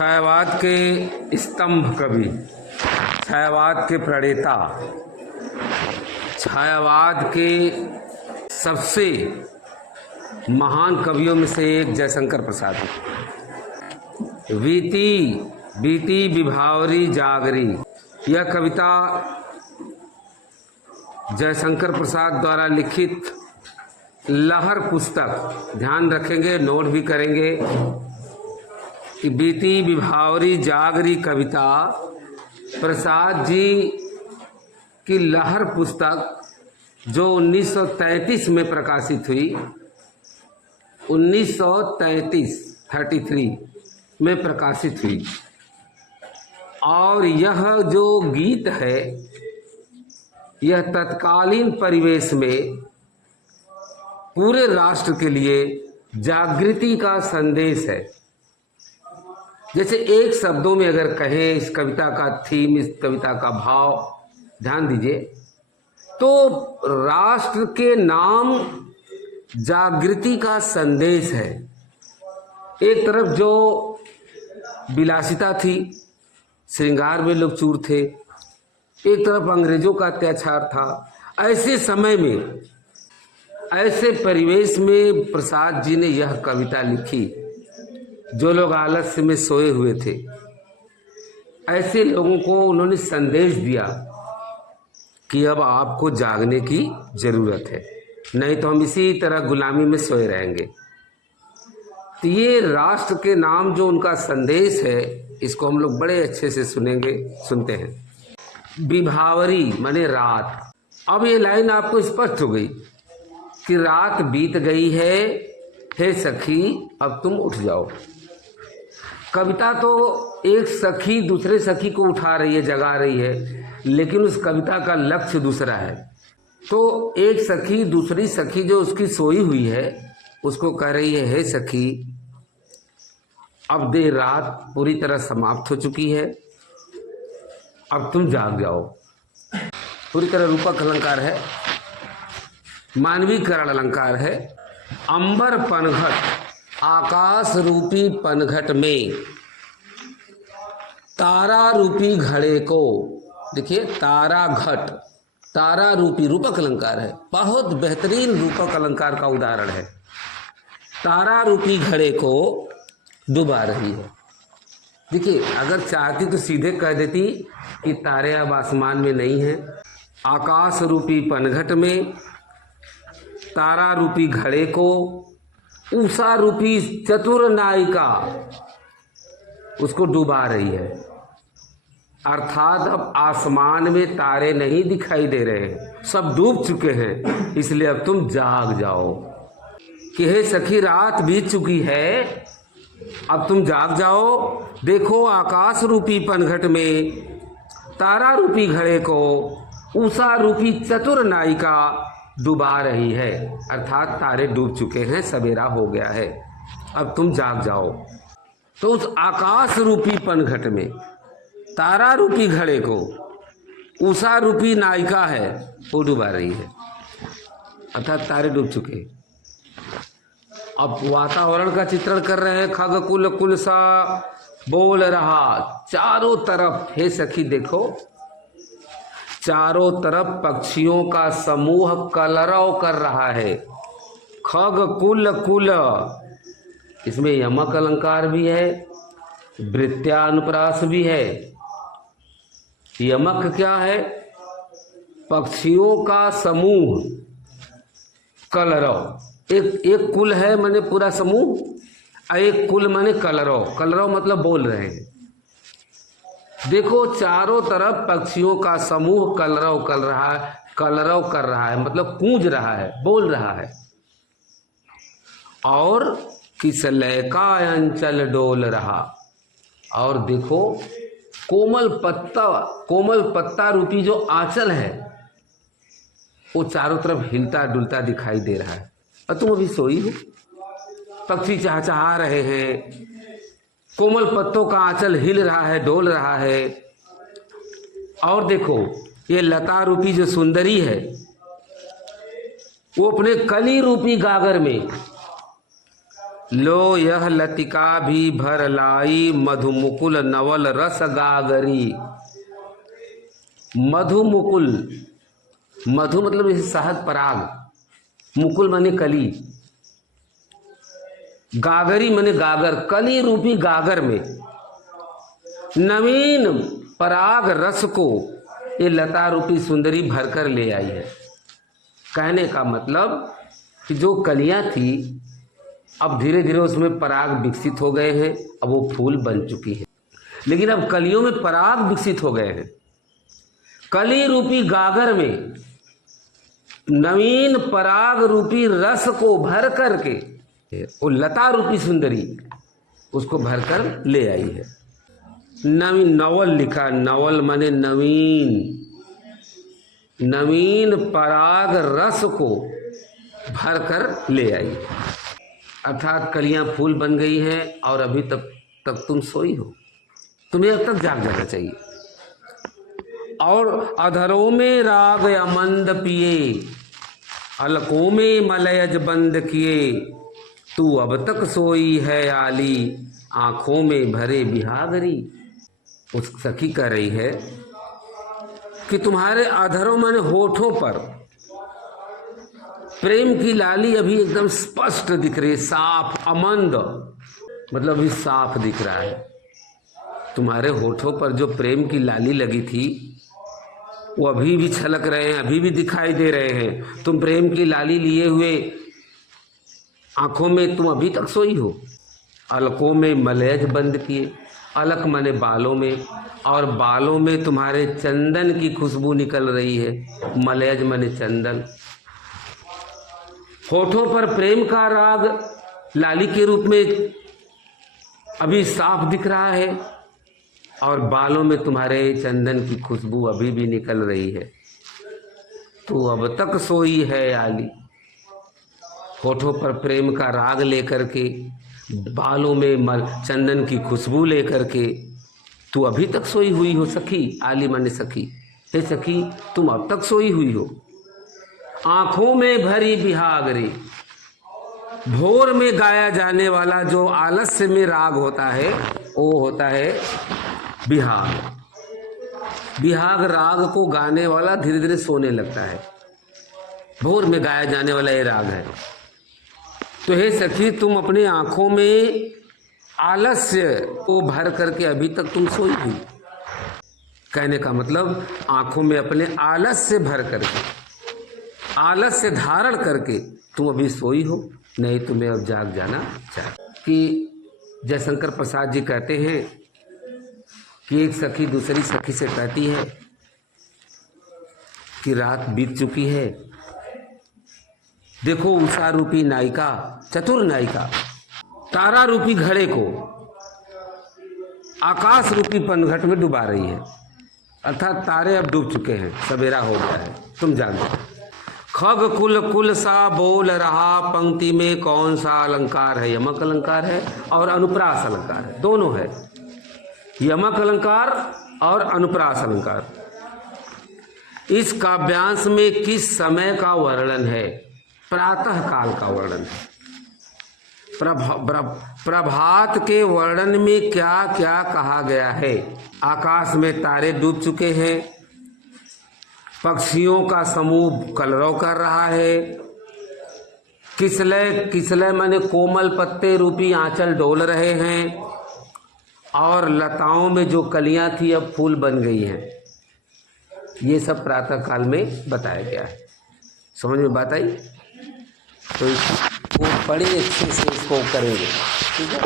छायावाद के स्तंभ कवि, छायावाद के प्रणेता, छायावाद के सबसे महान कवियों में से एक जयशंकर प्रसाद है। बीती बीती विभावरी जागरी, यह कविता जयशंकर प्रसाद द्वारा लिखित लहर पुस्तक, ध्यान रखेंगे, नोट भी करेंगे कि बीती विभावरी जागरी कविता प्रसाद जी की लहर पुस्तक जो 1933 में प्रकाशित हुई, 1933 में प्रकाशित हुई। और यह जो गीत है, यह तत्कालीन परिवेश में पूरे राष्ट्र के लिए जागृति का संदेश है। जैसे एक शब्दों में अगर कहें इस कविता का थीम, इस कविता का भाव, ध्यान दीजिए, तो राष्ट्र के नाम जागृति का संदेश है। एक तरफ जो विलासिता थी, श्रृंगार में लोग चूर थे, एक तरफ अंग्रेजों का अत्याचार था। ऐसे समय में, ऐसे परिवेश में प्रसाद जी ने यह कविता लिखी। जो लोग आलस्य में सोए हुए थे, ऐसे लोगों को उन्होंने संदेश दिया कि अब आपको जागने की जरूरत है, नहीं तो हम इसी तरह गुलामी में सोए रहेंगे। तो ये राष्ट्र के नाम जो उनका संदेश है, इसको हम लोग बड़े अच्छे से सुनते हैं। विभावरी माने रात। अब ये लाइन आपको स्पष्ट हो गई कि रात बीत गई है, हे सखी अब तुम उठ जाओ। कविता तो एक सखी दूसरे सखी को उठा रही है, जगा रही है, लेकिन उस कविता का लक्ष्य दूसरा है। तो एक सखी दूसरी सखी जो उसकी सोई हुई है, उसको कह रही है, हे सखी अब देर रात पूरी तरह समाप्त हो चुकी है, अब तुम जाग जाओ। पूरी तरह रूपक अलंकार है, मानवीकरण अलंकार है। अंबर पनघट, आकाश रूपी पनघट में तारा रूपी घड़े को, देखिए तारा घट, तारा रूपी रूपक अलंकार है, बहुत बेहतरीन रूपक अलंकार का उदाहरण है। तारा रूपी घड़े को डुबा रही है। देखिए, अगर चाहती तो सीधे कह देती कि तारे अब आसमान में नहीं हैं। आकाश रूपी पनघट में तारा रूपी घड़े को उषा रूपी चतुर नायिका उसको डुबा रही है। अर्थात अब आसमान में तारे नहीं दिखाई दे रहे, सब डूब चुके हैं, इसलिए अब तुम जाग जाओ। कि हे सखी रात बीत चुकी है, अब तुम जाग जाओ। देखो आकाश रूपी पनघट में तारा रूपी घड़े को उषा रूपी चतुर नायिका डुबा रही है। अर्थात तारे डूब चुके हैं, सवेरा हो गया है, अब तुम जाग जाओ। तो उस आकाश रूपी पनघट में तारा रूपी घड़े को उषा रूपी नायिका है, वो डुबा रही है, अर्थात तारे डूब चुके। अब वातावरण का चित्रण कर रहे हैं। खग कुल कुल सा बोल रहा चारों तरफ, हे सखी देखो चारों तरफ पक्षियों का समूह कलरव कर रहा है। खग कुल कुल, इसमें यमक अलंकार भी है, वृत्यानुप्रास भी है। यमक क्या है? पक्षियों का समूह, कलरव। एक कुल है माने पूरा समूह, एक कुल माने कलरव। कलरव मतलब बोल रहे हैं। देखो चारों तरफ पक्षियों का समूह कलरव कर रहा है, कलरव कर रहा है मतलब गूंज रहा है, बोल रहा है। और किस लय का अंचल डोल रहा। और देखो कोमल पत्ता रूपी जो आंचल है, वो चारों तरफ हिलता डुलता दिखाई दे रहा है। और तुम अभी सोई हो, पक्षी चहचहा रहे हैं, कोमल पत्तों का आंचल हिल रहा है, डोल रहा है। और देखो ये लता रूपी जो सुंदरी है, वो अपने कली रूपी गागर में लो यह लतिका भी भर लाई, मधुमुकुल नवल रस गागरी। मधुमुकुल, मधु मतलब जैसे शहद पराग, मुकुल माने कली, गागरी माने गागर, कली रूपी गागर में नवीन पराग रस को ये लता रूपी सुंदरी भरकर ले आई है। कहने का मतलब कि जो कलियां थी अब धीरे धीरे उसमें पराग विकसित हो गए हैं, अब वो फूल बन चुकी है। लेकिन अब कलियों में पराग विकसित हो गए हैं, कली रूपी गागर में नवीन पराग रूपी रस को भर करके वो लता रूपी सुंदरी उसको भरकर ले आई है। नवीन नवल लिखा, नवल माने नवीन, नवीन पराग रस को भरकर ले आई, अर्थात कलियां फूल बन गई हैं और अभी तक तुम सोई हो, तुम्हें अब तक जाग जाना चाहिए। और अधरों में राग अमंद पिए, अलकों में मलयज बंद किए, तू अब तक सोई है आली, आंखों में भरे बिहागरी। उस सखी कह रही है कि तुम्हारे अधरों माने होठों पर प्रेम की लाली अभी एकदम स्पष्ट दिख रही है, साफ, अमंद मतलब अभी साफ दिख रहा है। तुम्हारे होठों पर जो प्रेम की लाली लगी थी वो अभी भी छलक रहे हैं, अभी भी दिखाई दे रहे हैं। तुम प्रेम की लाली लिए हुए आंखों में तुम अभी तक सोई हो। अलकों में मलयज बंद किए, अलक माने बालों में, और बालों में तुम्हारे चंदन की खुशबू निकल रही है, मलयज माने चंदन। होठों पर प्रेम का राग लाली के रूप में अभी साफ दिख रहा है, और बालों में तुम्हारे चंदन की खुशबू अभी भी निकल रही है। तू अब तक सोई है आली, होठों पर प्रेम का राग लेकर के, बालों में चंदन की खुशबू लेकर के तू अभी तक सोई हुई हो सखी। आली माने सखी, हे सखी तुम अब तक सोई हुई हो। आंखों में भरी बिहागरी, भोर में गाया जाने वाला जो आलस्य में राग होता है वो होता है बिहाग। बिहाग राग को गाने वाला धीरे धीरे सोने लगता है, भोर में गाया जाने वाला ये राग है। तो हे सखी तुम अपने आंखों में आलस्य को भर करके अभी तक तुम सोई हुई। कहने का मतलब आंखों में अपने आलस्य भर करके, आलस्य धारण करके तुम अभी सोई हो, नहीं तुम्हें अब जाग जाना चाहिए। कि जयशंकर प्रसाद जी कहते हैं कि एक सखी दूसरी सखी से कहती है कि रात बीत चुकी है, देखो उषा रूपी नायिका, चतुर नायिका तारा रूपी घड़े को आकाश रूपी पनघट में डुबा रही है। अर्थात तारे अब डूब चुके हैं, सवेरा हो गया है, तुम जानो। खग कुल कुल सा बोल रहा, पंक्ति में कौन सा अलंकार है? यमक अलंकार है और अनुप्रास अलंकार है, दोनों है। यमक अलंकार और अनुप्रास अलंकार। इस काव्यांश में किस समय का वर्णन है? प्रातः काल का वर्णन है। प्रभात के वर्णन में क्या क्या कहा गया है? आकाश में तारे डूब चुके हैं, पक्षियों का समूह कलरव कर रहा है, किसलय किसलय माने कोमल पत्ते रूपी आंचल डोल रहे हैं, और लताओं में जो कलियां थी अब फूल बन गई हैं। ये सब प्रातः काल में बताया गया है। समझ में बात आई? तो इसको बड़े अच्छे से इसको करेंगे, ठीक है।